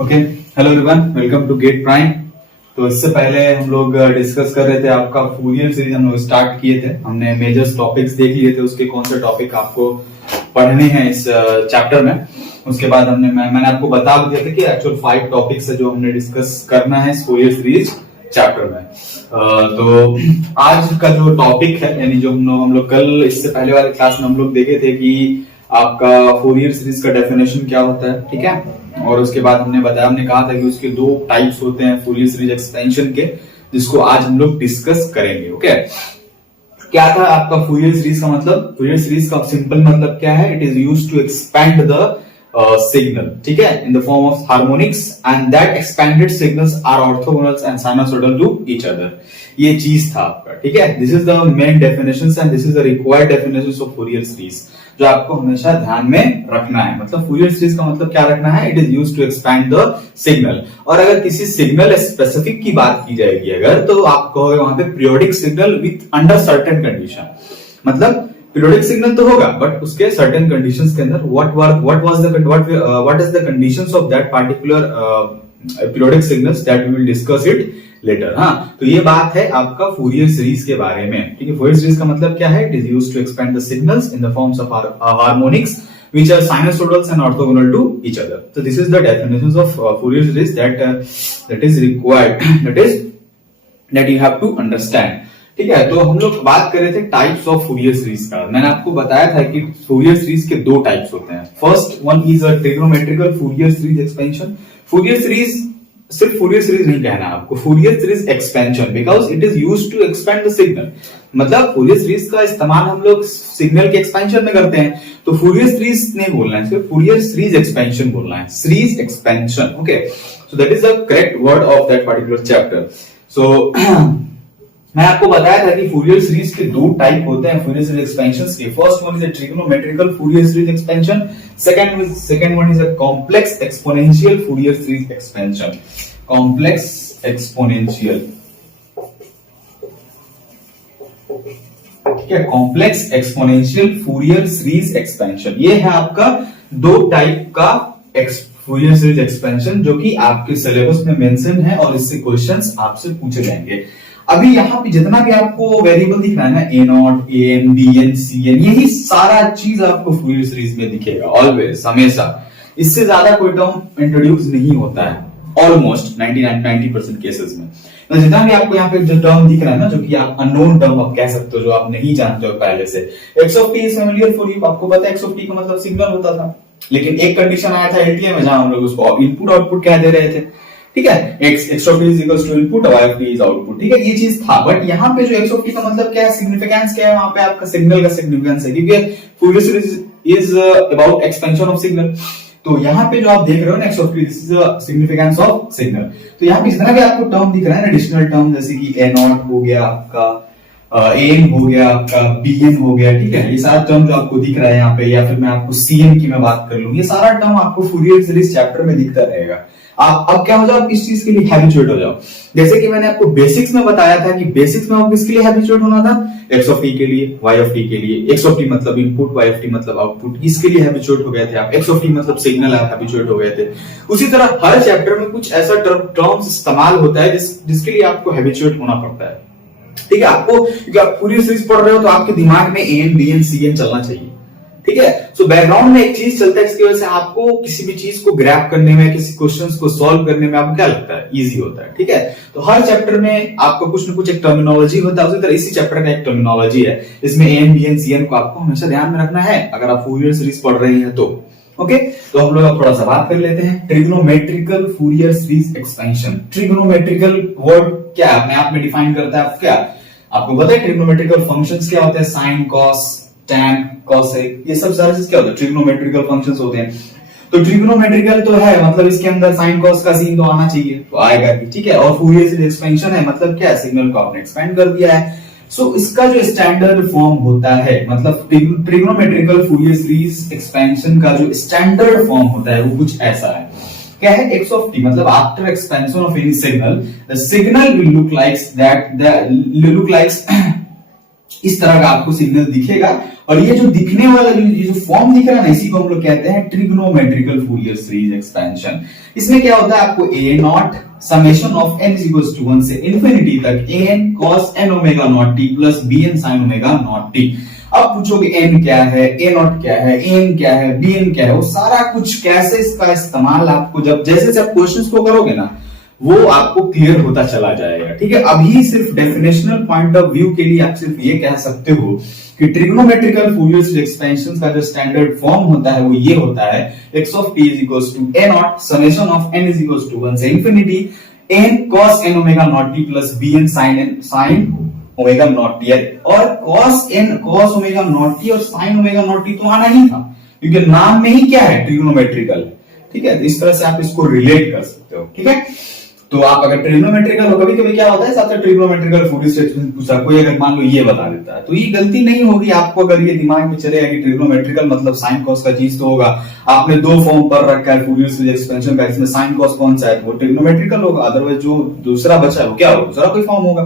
Okay, hello everyone, welcome to GATE Prime. तो इससे पहले हम लोग डिस्कस कर रहे थे आपका फूरियर सीरीज हम लोग स्टार्ट किए थे। हमने मेजर टॉपिक्स देख लिए थे, उसके कौन से टॉपिक आपको पढ़ने हैं इस चैप्टर में। उसके बाद मैंने आपको बता दिया था कि एक्चुअल 5 टॉपिक्स है जो हमने डिस्कस करना है इस फूरियर सीरीज चैप्टर में। तो आज का जो टॉपिक है, यानी जो हम लोग कल इससे पहले वाले क्लास में हम लोग देखे थे कि आपका फूरियर सीरीज का डेफिनेशन क्या होता है, ठीक है। और उसके बाद हमने कहा था कि उसके 2 टाइप्स होते हैं फूरियर सीरीज एक्सपेंशन के, जिसको आज हम लोग डिस्कस करेंगे। ओके, क्या था आपका फूरियर सीरीज का मतलब? फूरियर सीरीज का सिंपल मतलब क्या है? It is used to expand the signal, ठीक है, in the form of harmonics and that expanded signals are orthogonal and sinusoidal to each other. ये चीज था आपका, ठीक है। This is the main definitions and this is the required definitions of Fourier series, जो आपको हमेशा ध्यान में रखना है। मतलब फूरियर सीरीज का मतलब क्या रखना है? It is used to expand the signal. और अगर किसी सिग्नल स्पेसिफिक की बात की जाएगी अगर, तो आप कहोगे वहां पे periodic signal with under certain condition. मतलब पीरियोडिक सिग्नल तो होगा, बट उसके सर्टेन कंडीशंस के अंदर what is the conditions of that particular periodic signals that we will discuss it later. हाँ, तो ये बात है आपका फूरियर सीरीज के बारे में, ठीक है। फूरियर सीरीज का मतलब क्या है? It is used to expand the signals in the forms of harmonics which are sinusoidals and orthogonal to each other. So this is the definitions of Fourier series that is required, that you have to understand. ठीक है, तो हम लोग बात कर रहे थे types of Fourier series का। मैंने आपको बताया था कि फूरियर सीरीज के 2 टाइप्स होते हैं। First one is a trigonometrical Fourier series expansion. Fourier series सिर्फ फूरियर सीरीज नहीं कहना आपको, Fourier series expansion, because it is used to expand the signal. मतलब फूरियर सीरीज का इस्तेमाल हम लोग सिग्नल के एक्सपेंशन में करते हैं, तो फूरियर सीरीज नहीं बोलना है, सिर्फ फूरियर सीरीज एक्सपेंशन बोलना है, series expansion. Okay, so that is the correct word of that particular chapter. सो मैं आपको बताया था कि फूरियर सीरीज के 2 टाइप होते हैं फूरियर सीरीज एक्सपेंशंस के। First one is a trigonometrical Fourier series expansion, second one is a complex exponential Fourier series expansion. Complex exponential, ठीक है, complex exponential Fourier series expansion. ये है आपका 2 टाइप का फूरियर सीरीज एक्सपेंशन, जो कि आपके सिलेबस में मेंशन है और इससे क्वेश्चंस आपसे पूछे जाएंगे। अभी यहाँ पे जितना भी आपको वेरिएबल दिख रहा है ना, a0, an, bn, cn, यही सारा चीज आपको फूरियर सीरीज में दिखेगा ऑलवेज, हमेशा। इससे ज्यादा कोई टर्म इंट्रोड्यूस नहीं होता है ऑलमोस्ट 90% केसेस में। तो जितना भी आपको यहाँ पे जो टर्म दिख रहा है ना, जो कि आप अननोन टर्म आप कह सकते हो, जो आप नहीं जानते हो पहले से। x of t is familiar for you, आपको पता है x ऑफ t का मतलब सिग्नल होता था, लेकिन एक कंडीशन आया था एलटीए में, जहां हम लोग उसको इनपुट आउटपुट कह दे रहे थे, ठीक है। x of t is equals to input, y of t is output, ठीक है, ये चीज था। बट यहाँ पे जो x ऑफ t का मतलब क्या है, सिग्निफिकेंस क्या है, वहां पे आपका सिग्नल का सिग्निफिकेंस है, क्योंकि Fourier series is about expansion of signal. तो यहाँ पे जो आप देख रहे हो ना, x of t, this is the significance of signal. तो यहाँ पे जितना भी आपको टर्म दिख रहा है ना, एडिशनल टर्म, जैसे कि a0 हो गया आपका, an हो गया आपका, bn हो गया, ठीक है, ये सारा टर्म जो आपको दिख रहा है यहाँ पे, या फिर मैं आपको cn की मैं बात कर लूं, ये सारा टर्म आपको फूरियर सीरीज चैप्टर में दिखता रहेगा। आप अब क्या हो जाओ, आप किस चीज के लिए हैबिचुएट हो जाओ। जैसे कि मैंने आपको बेसिक्स में बताया था कि बेसिक्स में आपको किसके लिए हैबिचुएट होना था, x ऑफ t के लिए, y ऑफ t के लिए। x ऑफ t मतलब इनपुट, y ऑफ t मतलब आउटपुट, इसके लिए हैबिचुएट हो गए थे आप। x ऑफ t मतलब सिग्नल, आप हैबिचुएट हो गए थे। उसी तरह हर चैप्टर में कुछ ऐसा टर्म्स इस्तेमाल होता है जिसके लिए आपको हैबिचुएट होना पड़ता है, ठीक है। आपको, क्योंकि आप पूरी सीरीज पढ़ रहे हो, तो आपके दिमाग में an, bn, cn चलना चाहिए, ठीक है। सो बैकग्राउंड में एक चीज चलता है, इसकी वजह से आपको किसी भी चीज को ग्रैप करने में, किसी क्वेश्चंस को सॉल्व करने में आपको क्या लगता है, इजी होता है, ठीक है। तो हर चैप्टर में आपका कुछ ना कुछ एक टर्मिनोलॉजी होता है, उसी तरह इसी चैप्टर का एक टर्मिनोलॉजी है, इसमें an, bn, cn को आपको हमेशा ध्यान में रखना है अगर आप फूरियर सीरीज पढ़ रहे हैं तो। ओके, तो हम लोग थोड़ा सा बात कर लेते हैं trigonometrical Fourier series expansion. Trigonometrical word क्या है, अपने आप में डिफाइन करता है क्या? आपको पता है ट्रिग्नोमेट्रिकल फंक्शंस क्या होते हैं? साइन, कॉस, टैन, कोसेक, ये सब सारे चीज क्या होते हैं? ट्रिग्नोमेट्रिकल फंक्शंस होते हैं। तो ट्रिग्नोमेट्रिकल तो है, मतलब इसके अंदर साइन कॉस का सीन तो आना चाहिए, तो आएगा भी, ठीक है। और फूरियर सीरीज एक्सपेंशन है, मतलब क्या है, सिग्नल को आपने एक्सपेंड कर दिया है। सो इसका जो स्टैंडर्ड फॉर्म होता है, मतलब ट्रिग्नोमेट्रिकल फूरियर सीरीज एक्सपेंशन का जो स्टैंडर्ड फॉर्म होता है वो कुछ ऐसा है। क्या है? x of t, मतलब after expansion of any signal, the signal will look like that, इस तरह का आपको सिग्नल दिखेगा। और ये जो दिखने वाला जो फॉर्म दिख रहा है ना, इसी को हम लोग कहते हैं ट्रिग्नोमेट्रिकल फूरियर सीरीज एक्सपेंशन। इसमें क्या होता है, आपको a naught summation of n equals to 1 से इंफिनिटी तक an cos n omega naught t plus bn sin omega naught t। अब पूछोगे n क्या है, a नॉट क्या है, an क्या है, bn क्या है, वो सारा कुछ कैसे इसका इस्तेमाल आपको जब जैसे से आप क्वेश्चंस को करोगे ना, वो आपको क्लियर होता चला जाएगा। ठीक है, अभी सिर्फ डेफिनेशनल पॉइंट ऑफ व्यू के लिए आप सिर्फ ये कह सकते हो कि ट्रिग्नोमेट्रिकल फूरियर सीरीज एक्सपेंशन का जो स्टैंडर्ड फॉर्म होता है वो ये होता है x of t is equals to a naught summation of n is equals to 1 से infinity n cos n omega naught t plus bn sin omega naught t। और cos ओमेगा नॉट t और sin omega naught t तो आना ही था, क्योंकि नाम में ही क्या है, ट्रिग्नोमेट्रिकल। ठीक है, तो इस तरह से आप इसको रिलेट कर सकते हो। ठीक है, तो आप अगर ट्रिग्नोमेट्रिकल हो, कभी कभी क्या होता है साथ में ट्रिग्नोमेट्रिकल फूरियर सीरीज एक्सपेंशन पूछा कोई, अगर मान लो ये बता देता है तो ये गलती नहीं होगी आपको। अगर ये दिमाग में चलेगा कि ट्रिग्नोमेट्रिकल मतलब साइन कॉस का चीज तो होगा, आपने दो फॉर्म पर रखा है फूरियर सीरीज एक्सपेंशन का, इसमें साइन कॉस कौन सा है, वो ट्रिग्नोमेट्रिकल होगा, अदरवाइज जो दूसरा बचा है वो क्या होगा, दूसरा कोई फॉर्म होगा।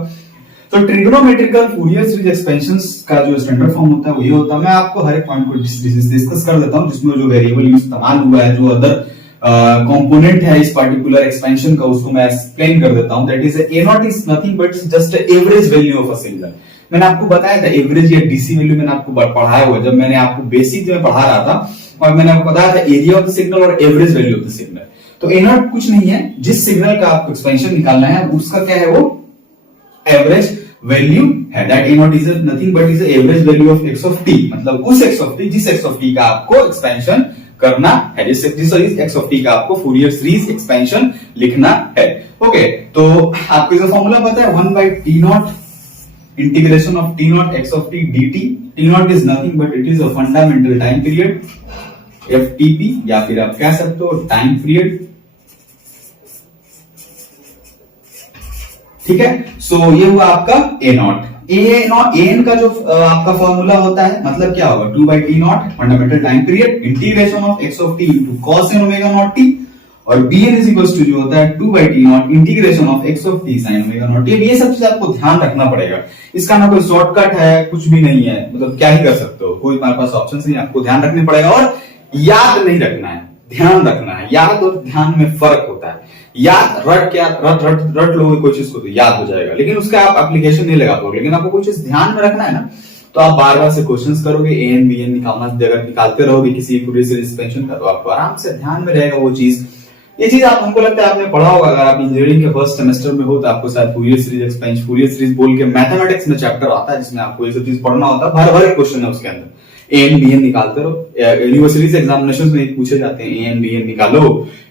तो ट्रिग्नोमेट्रिकल फूरियर सीरीज एक्सपेंशंस का जो स्टैंडर्ड फॉर्म होता है वो ये होता है। मैं आपको हर एक पॉइंट को डिस्कस कर देता हूं, जिसमें जो वेरिएबल इस्तेमाल हुआ है, जो अदर कंपोनेंट है इस पर्टिकुलर एक्सपेंशन का, उसको मैं एक्सप्लेन कर देता हूं। That is a not is nothing but just average value of a signal. मैंने आपको बताया था एवरेज या डीसी वैल्यू मैंने आपको पढ़ाया हुआ, जब मैंने आपको बेसिक में पढ़ा रहा था, और मैंने आपको बताया था एरिया ऑफ द सिग्नल और average value of the signal. तो a नॉट कुछ नहीं है, जिस सिग्नल का आपको एक्सपेंशन निकालना है उसका क्या है, वो एवरेज वैल्यू है। That a not is nothing but is average value of x of t, मतलब उस x ऑफ t जिस x ऑफ t का आपको एक्सपेंशन करना है, जिस x ऑफ t का आपको फूरियर सीरीज एक्सपेंशन लिखना है। ओके, तो आपको इसका फॉर्मूला पता है 1 by t naught integration of t naught x of t dt। t not is nothing but it is a fundamental time period ftp, या फिर आप कह सकते हो टाइम पीरियड। ठीक है, सो ये हुआ आपका a नॉट। an का जो आपका फॉर्मूला होता है, मतलब क्या होगा, 2 by t not fundamental time period integration of x of t into cos n omega naught t, और bn इज इक्वल्स टू जो होता है 2 by t naught integration of x of t sin omega naught t। ये सब चीज आपको ध्यान रखना पड़ेगा, इसका ना कोई शॉर्टकट है, कुछ भी नहीं है, मतलब क्या ही कर सकते हो, कोई हमारे पास ऑप्शन नहीं, आपको ध्यान रखने पड़ेगा। और याद नहीं रखना है, ध्यान रखना है। याद और ध्यान में फर्क होता है। याद रट लोगे कोई चीज को तो याद हो जाएगा, लेकिन उसका आप एप्लीकेशन नहीं लगा पाओगे। लेकिन आपको कोई चीज ध्यान में रखना है ना, तो आप बार बार से क्वेश्चंस करोगे, an bn निकालना, अगर निकालते रहोगे किसी फूरियर सीरीज एक्सपेंशन का, तो आपको आराम से ध्यान में रहेगा वो चीज। ये चीज आप, हमको लगता है आपने पढ़ा होगा, अगर आप इंजीनियरिंग के फर्स्ट सेमेस्टर में हो तो आपको शायद Fourier series expansion, Fourier series बोल के मैथमेटिक्स में चैप्टर आता है, जिसमें आपको ये सब चीज पढ़ना होता है। भर क्वेश्चन है उसके अंदर, an bn निकालते रहो। यूनिवर्सिटीज एग्जामिनेशंस में पूछे जाते हैं an bn निकालो,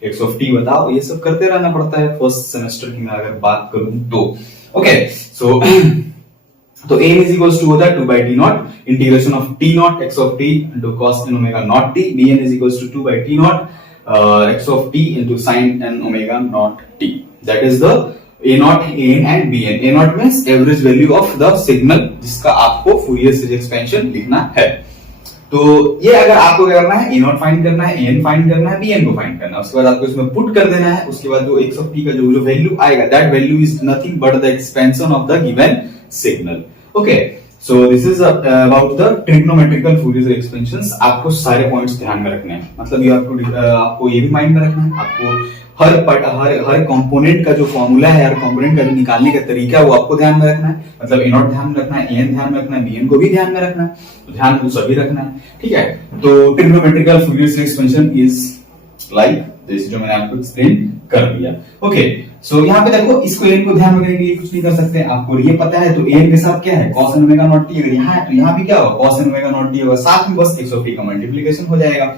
x ऑफ t बताओ, ये सब करते रहना पड़ता है फर्स्ट सेमेस्टर की मैं अगर बात करूं तो। ओके, सो तो an इज इक्वल्स टू होता है 2 by t naught integration of t naught x of t into cos n omega naught t, bn is equals to 2 by t naught x of t into sin n omega naught t। That is the a naught, an and bn। a naught means average value of the signal जिसका आपको Fourier series expansion लिखना है। तो ये अगर आपको क्या करना है, a नॉट फाइंड करना है, an फाइंड करना है, bn को फाइंड करना है, उसके बाद आपको इसमें पुट कर देना है। उसके बाद जो x ऑफ t का जो वैल्यू आएगा, that value is nothing but the expansion of the given signal. Okay, so this is about the trigonometrical Fourier expansions. आपको सारे पॉइंट्स ध्यान में रखने हैं, मतलब ये आपको ये भी माइंड में रखना है, आपको हर कंपोनेंट का जो फॉर्मूला है, हर कंपोनेंट का जो निकालने का तरीका है वो आपको ध्यान में रखना है। मतलब a नॉट ध्यान में रखना है, an ध्यान में रखना है, bn को भी ध्यान में रखना है, तो ध्यान में सभी रखना है। ठीक है, तो trigonometrical Fourier series expansion is like this, जो मैंने आपको एक्सप्लेन कर दिया। ओके, सो यहाँ पे देखो, इसको an को ध्यान में रखने के लिए कुछ नहीं कर सकते, आपको ये पता है। तो an के साथ क्या है, cos n omega naught t, अगर यहाँ है तो यहाँ भी क्या होगा, cos n omega naught t होगा, साथ में बस x ऑफ t का मल्टीप्लिकेशन हो जाएगा।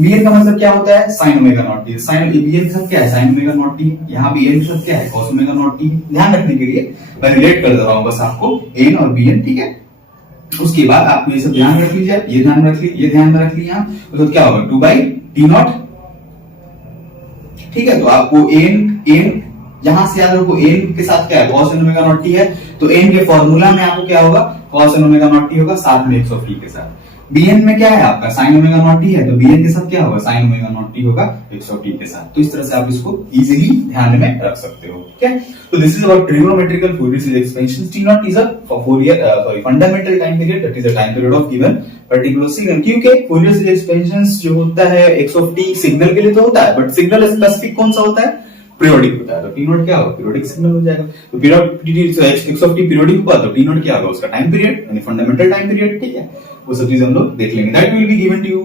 bn का मतलब क्या होता है, sin omega naught t। sin bn के साथ क्या है, sin ओमेगा नॉट t, यहाँ भी an के साथ क्या है, cos ओमेगा नॉट t। ध्यान रखने के लिए मैं रिलेट कर दे रहा हूँ बस आपको an और bn। ठीक है, उसके बाद आप ये सब ध्यान रख लीजिए, ये ध्यान रख लीजिए, ये ध्यान रख लिया, तो क्या होगा 2 by t नॉट। ठीक है, तो आपको n यहां से याद रखो, n के साथ क्या है, cos n omega naught t है, तो n के फॉर्मूला में आपको क्या होगा, cos n omega naught t होगा, साथ में x ऑफ t के साथ। bn में क्या है आपका sin ओमेगा नॉट टी है, तो bn के साथ क्या होगा sin ओमेगा नॉट टी होगा x(t) के साथ। तो इस तरह से आप इसको इजीली ध्यान में रख सकते हो। ठीक है, तो this is about trigonometrical Fourier series expansion. t0 is a fundamental time period, that is a time period of given particular signal. क्योंकि फूरियर सीरीज एक्सपेंशन जो होता है x(t) सिग्नल के लिए तो होता है, बट सिग्नल स्पेसिफिक कौन सा होता है, पीरियोडिक होता है। तो t0 क्या होगा, पीरियोडिक सिग्नल हो जाएगा। तो पीरियड x(t) पीरियोडिक हुआ तो t0 क्या होगा, उसका टाइम पीरियड यानी फंडामेंटल टाइम पीरियड। ठीक है, वो सब चीज हम लोग देख लेंगे। That will be given to you,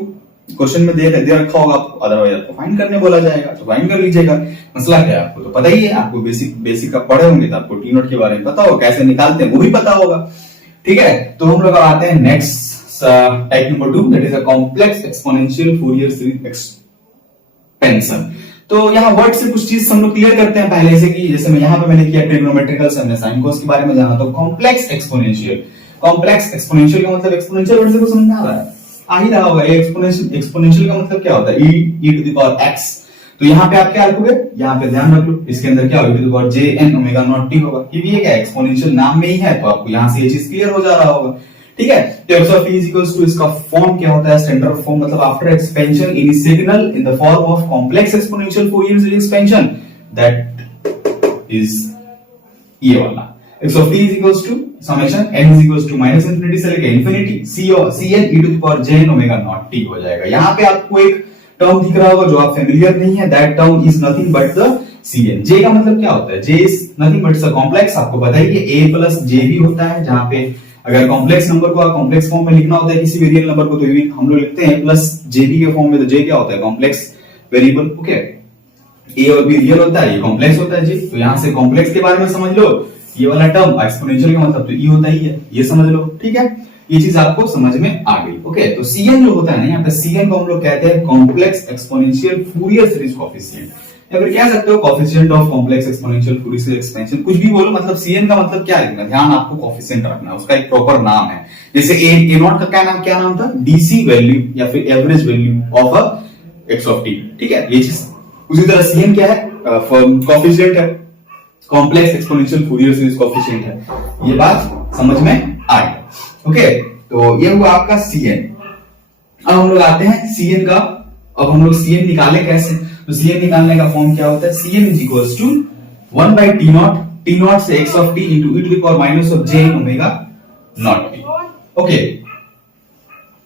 question में दे रखा होगा आपको, अदरवाइज आपको फाइंड करने बोला जाएगा तो फाइंड कर लीजिएगा। मसला क्या है आपको तो पता ही है, आपको बेसिक का पढ़े होंगे तो आपको t0 के बारे में पता होगा, कैसे निकालते हैं वो भी पता होगा। ठीक है, तो हम लोग आते हैं next type number 2, that is a complex exponential Fourier series expansion. तो यहाँ वर्ड से कुछ चीज हम लोग क्लियर करते हैं पहले से, कि जैसे मैं यहाँ पे मैंने किया ट्रिग्नोमेट्रिकल से, हमने साइन कोस के बारे में जाना। तो कॉम्प्लेक्स एक्सपोनेंशियल का मतलब एक्सपोनेंशियल वर्ड से कुछ समझ आ ही रहा होगा। एक्सपोनेंशियल का मतलब क्या होता है, e to the power x। तो यहाँ पे आप क्या रखोगे, यहाँ पे ध्यान रख लो, इसके अंदर क्या होगा, e to the power jn omega naught t होगा। ये क्या है, एक्सपोनेंशियल नाम में ही है, तो आपको यहाँ से ये चीज क्लियर हो जा रहा होगा। ठीक है, तो x of t is equals to इसका फॉर्म क्या होता है, स्टैंडर्ड फॉर्म, मतलब after expansion in signal in the form of complex exponential Fourier series expansion, that is ये वाला। x of t is equals to summation n is equals to minus infinity से लेके infinity cn e to the power j omega naught t हो जाएगा। यहाँ पे आपको एक टर्म दिख रहा होगा जो आप फेमिलियर नहीं है, that term is nothing but the cn। j का मतलब क्या होता है, j is nothing but the complex, आपको पता है कि a प्लस j भी होता है, जहां पे अगर कॉम्प्लेक्स नंबर को कॉम्प्लेक्स फॉर्म में लिखना होता है किसी वेरिएबल नंबर को, तो हम लोग लिखते हैं प्लस jb के फॉर्म में। तो j क्या होता है, कॉम्प्लेक्स वेरिएबल। ओके, a और b रियल होता है, ये कॉम्प्लेक्स होता है जी। तो यहाँ से कॉम्प्लेक्स के बारे में समझ लो, ये वाला टर्म एक्सपोनेंशियल का मतलब तो ई होता ही है, ये समझ लो। ठीक है, ये चीज आपको समझ में आ गई। ओके, तो cn जो होता है ना, यहाँ पे cn को हम लोग कहते हैं complex exponential Fourier series coefficient, या फिर कह सकते हो coefficient of complex exponential Fourier series expansion, कुछ भी बोलो। मतलब cn का मतलब क्या लिखना, ध्यान आपको कोएफिशिएंट रखना है, उसका एक प्रॉपर नाम है। जैसे a नॉट का क्या नाम था, डीसी वैल्यू या फिर average value of a x of t। ठीक है, ये चीज। उसी तरह cn क्या है, कोएफिशिएंट है, complex exponential Fourier series coefficient है। ये बात समझ में आई। ओके, तो ये हुआ आपका cn। अब हम लोग आते हैं cn का, अब हम लोग cn निकाले कैसे, तो cn निकालने का फॉर्म क्या होता है, cn is equals to 1 by t0 से x of t into e to the power minus of j omega naught t। Okay,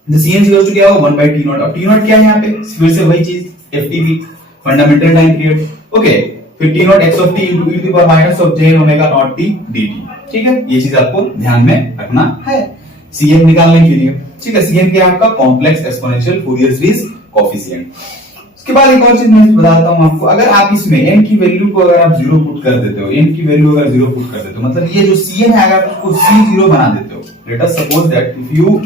तो cn is equals to क्या होगा, 1 by t0। अब t0 क्या है यहाँ पे, फिर से वही चीज ftp, fundamental time period. Okay, फिर t0 x of t into e to the power minus of j omega naught t dt। ठीक है, ये चीज आपको ध्यान में रखना है cn निकालने के लिए। ठीक है, cn क्या है आपका, complex exponential Fourier series coefficient. उसके बाद एक और चीज मैं बताता हूं आपको, अगर आप इसमें n की वैल्यू को अगर आप 0 पुट कर देते हो, n की वैल्यू अगर 0 पुट कर देते हो, मतलब ये जो cn है अगर आप उसको c0 बना देते हो, let us suppose that if you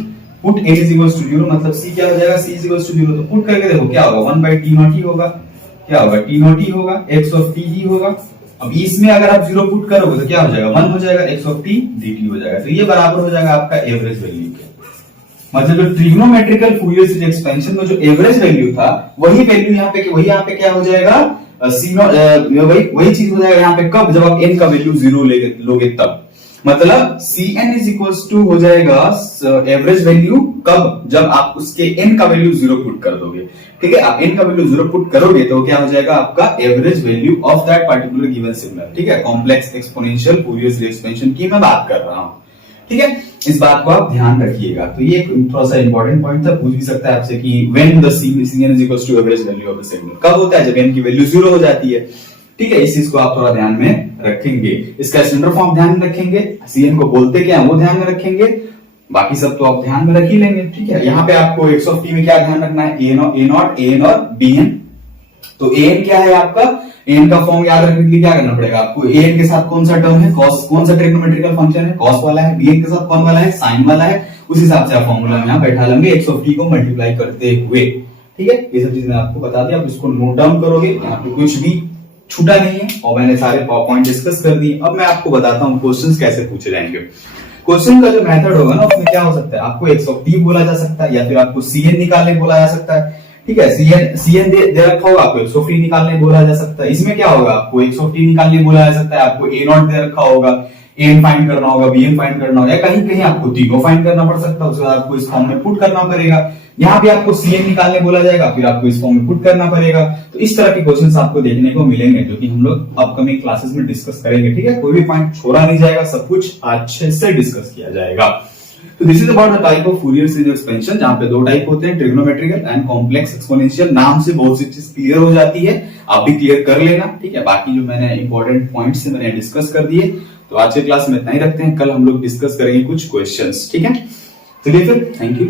put n is equals to 0, मतलब c क्या हो जाएगा, c is equals to 0। तो पुट करके देखो क्या होगा, 1 by t0 ही होगा, क्या होगा, t0 ही होगा, x of t ही होगा। अब इसमें अगर आप 0 पुट करोगे तो क्या हो जाएगा, 1 हो जाएगा, x of t dt हो जाएगा। तो ये बराबर हो जाएगा आपका एवरेज वैल्यू के, मतलब जो ट्रिग्नोमेट्रिकल फूरियर सीरीज एक्सपेंशन में जो एवरेज वैल्यू था, वही वैल्यू यहाँ पे क्या हो जाएगा, वही चीज हो जाएगा यहाँ पे, कब, जब आप n का वैल्यू 0 लोगे तब। मतलब cn is equals to हो जाएगा एवरेज वैल्यू कब, जब आप उसके n का वैल्यू 0 पुट कर दोगे। ठीक है, आप n का वैल्यू 0 पुट करोगे तो क्या हो जाएगा आपका average value of that particular given signal. ठीक है, complex exponential Fourier series expansion की मैं बात कर रहा हूं। ठीक है, इस बात को आप ध्यान रखिएगा। तो ये थोड़ा सा इंपॉर्टेंट पॉइंट था, पूछ भी सकता है आपसे कि when the cn is equals to average value of the signal, कब होता है, जब n की वैल्यू 0 हो जाती है। ठीक है, इस चीज को आप थोड़ा ध्यान में रखेंगे, इसका स्टैंडर्ड फॉर्म ध्यान में रखेंगे, cn को बोलते क्या है वो ध्यान में रखेंगे, बाकी सब तो आप ध्यान में रख ही लेंगे। ठीक है, यहाँ पे आपको x of t में क्या ध्यान रखना है, a0 और bn। तो an क्या है आपका, an का फॉर्म याद रखने के लिए क्या करना पड़ेगा आपको, an के साथ कौन सा टर्म है, cos, कौन सा ट्रिग्नोमेट्रिकल फंक्शन है, cos वाला है, bn के साथ कौन वाला है, sin वाला है, उस हिसाब से आप फॉर्मूला में यहाँ बैठा लेंगे x of t को मल्टीप्लाई करते हुए। ठीक है, ये सब चीजें आपको बता दिया, आप इसको नोट डाउन करोगे, यहाँ पे कुछ भी छूटा नहीं है और मैंने सारे पॉइंट डिस्कस कर दिए। अब मैं आपको बताता हूँ क्वेश्चंस कैसे पूछे जाएंगे। क्वेश्चन का जो मेथड होगा ना, उसमें क्या हो सकता है, आपको x of t बोला जा सकता है, या फिर आपको cn निकालने बोला जा सकता है। ठीक है, cn दे रखा होगा, आपको x of t निकालने बोला जा सकता है। इसमें क्या होगा, आपको x of t निकालने बोला जा सकता है, आपको a0 दे रखा होगा, एम फाइंड करना होगा, bm फाइंड करना होगा, या कहीं कहीं आपको तीनों फाइंड करना पड़ सकता है, उसके बाद आपको इस फॉर्म में पुट करना पड़ेगा। यहाँ भी आपको cm निकालने बोला जाएगा, फिर आपको इस फॉर्म में पुट करना पड़ेगा। तो इस तरह के क्वेश्चंस आपको देखने को मिलेंगे, जो कि हम लोग अपकमिंग क्लासेस में डिस्कस करेंगे। ठीक है, कोई भी पॉइंट छोड़ा नहीं जाएगा, सब कुछ अच्छे से डिस्कस किया जाएगा। तो this is about the type of Fourier series expansion, जहां पे दो टाइप होते हैं, ट्रिग्नोमेट्रिकल एंड कॉम्प्लेक्स एक्सपोनेंशियल। नाम से बहुत सी चीज क्लियर हो जाती है, आप भी क्लियर कर लेना। ठीक है, बाकी जो मैंने इंपॉर्टेंट पॉइंट्स मैंने डिस्कस कर दिए। तो आज के क्लास में इतना ही रखते हैं, कल हम लोग डिस्कस करेंगे कुछ क्वेश्चंस। ठीक है, चलिए फिर, थैंक यू।